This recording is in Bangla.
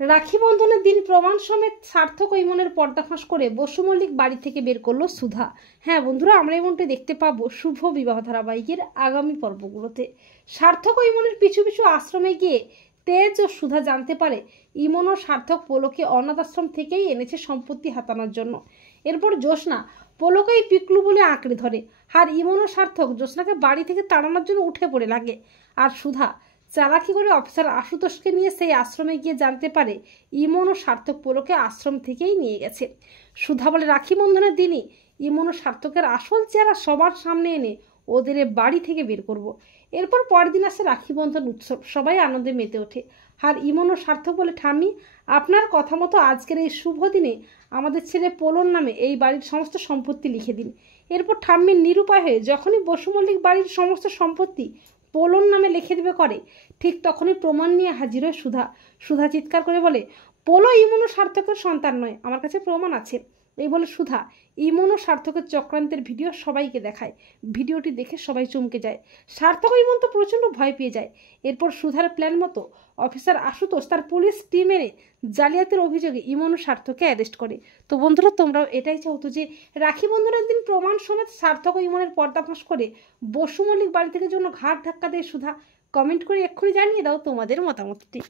রাখি বন্ধনের দিন প্রমাণ সমেত সার্থক ইমনের পর্দাফাঁস করে বসু মল্লিক বাড়ি থেকে বের করলো সুধা। হ্যাঁ বন্ধুরা, আমরা এমনটি দেখতে পাবো শুভ বিবাহ ধারাবাহিকের আগামী পর্বগুলোতে। সার্থক ইমনের পিছু পিছু আশ্রমে গিয়ে তেজ ও সুধা জানতে পারে ইমন ও সার্থক পোলোকে অনাথ আশ্রম থেকেই এনেছে সম্পত্তি হাতানোর জন্য। এরপর জ্যোৎস্না পোলোকেই পিকলু বলে আঁকড়ে ধরে, আর ইমন ও সার্থক জ্যোৎস্নাকে বাড়ি থেকে তাড়ানোর জন্য উঠে পড়ে লাগে। আর সুধা চালাকি করে অফিসার আশুতোষকে নিয়ে সেই আশ্রমে গিয়ে জানতে পারে ইমন ও সার্থক পোলোকে আশ্রম থেকেই নিয়ে গেছে। সুধা বলে রাখি বন্ধনের দিনই ইমন ও সার্থকের আসল চেহারা সবার সামনে এনে ওদের বাড়ি থেকে বের করব। এরপর পরের দিন আসে রাখি বন্ধন উৎসব, সবাই আনন্দে মেতে ওঠে। আর ইমন ও সার্থক বলে, ঠাম্মি আপনার কথা মতো আজকের এই শুভ দিনে আমাদের ছেলে পোলোর নামে এই বাড়ির সমস্ত সম্পত্তি লিখে দিন। এরপর ঠাম্মির নিরুপায় হয়ে যখনই বসু মল্লিক বাড়ির সমস্ত সম্পত্তি পোলোর নামে লিখে দেবে করে, ঠিক তখনই প্রমাণ নিয়ে হাজির হয় সুধা। সুধা চিৎকার করে বলে, পোলো ইমন ও সার্থকের সন্তান নয়, আমার কাছে প্রমাণ আছে। এই বলে সুধা ইমন ও সার্থকের চক্রান্তের ভিডিও সবাইকে দেখায়। ভিডিওটি দেখে সবাই চমকে যায়। সার্থক ইমন তো প্রচণ্ড ভয় পেয়ে যায়। এরপর সুধার প্ল্যান মতো অফিসার আশুতোষ তার পুলিশ টিম এনে জালিয়াতির অভিযোগে ইমন ও সার্থককে অ্যারেস্ট করে। তো বন্ধুরা, তোমরাও এটাই চাও তো যে রাখি বন্ধনের দিন প্রমাণ সমেত সার্থক ও ইমনের পর্দাফাঁস করে বসু মল্লিক বাড়ি থেকে জন্য ঘাট ধাক্কা দেয় সুধা? কমেন্ট করে এক্ষুনি জানিয়ে দাও তোমাদের মতামতটি।